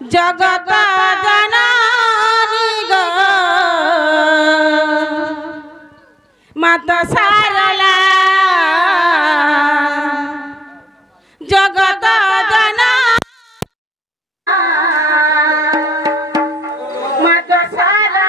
जगत जननी गो माता सारला जगत जननी माता सारला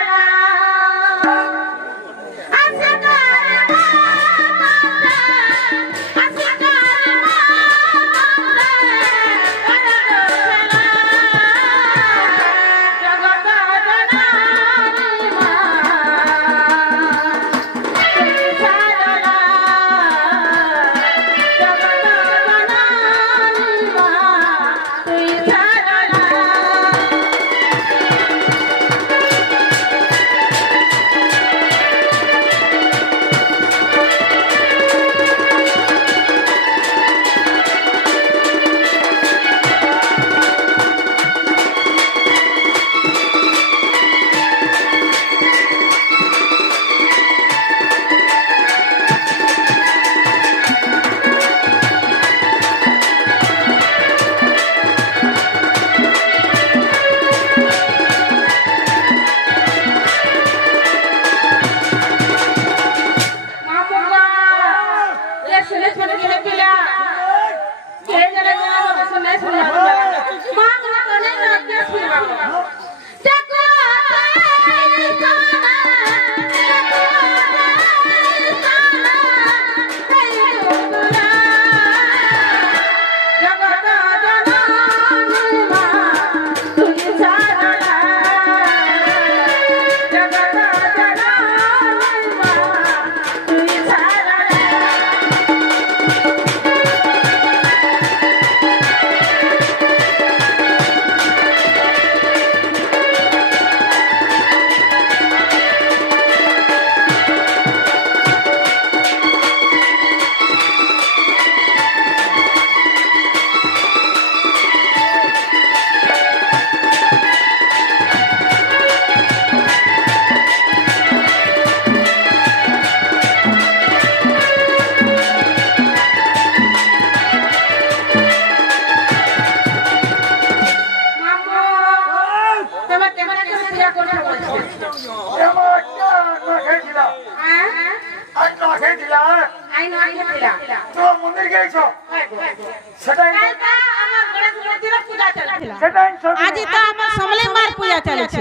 আজি তো আমার সমলে মার পূজা চলেছে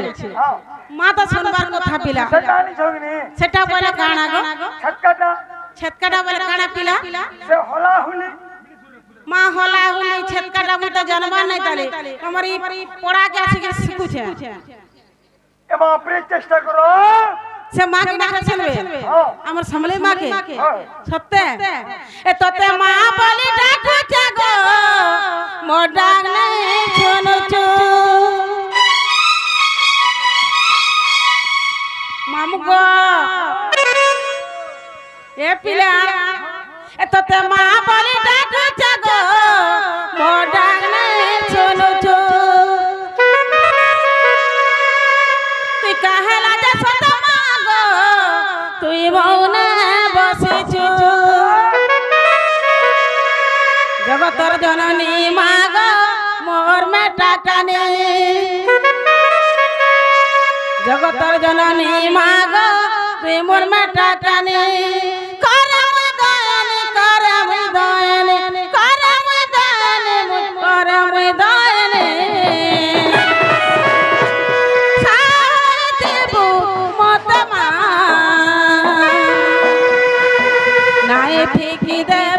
মা তো শুনবার কথা পিলা সেটা বলে কানা গো ছটকাটা বলে কানা পিলা সে হলা হুলি মা হলা হুলি ছটকাটা মু তো জানবা নাই তালে আমারি পড়া কে আসি কে শিখুছে এবা প্রে চেষ্টা করো সে মা কে ডাকা চলবে আমার সমলে মা কে সত্যি এ তোতে মা বলি ডাকুছে গো মো ডাক নাই শুনুছু মামু গো এ পিলা এ তোতে মা বলি ডাকুছে গো মো ডাক নাই শুনুছু তুই কাহেলা যে সত মা গো তুই মৌনে বসিছু জগতর জননী মা গো মোর মেটা কানে জগতর জননী মা গো তুই মোর মেটা কানে করম দয়নে করম দয়নে করম দয়নে করম দয়নে সাথেবু মত মা নাই ঠিকি দেব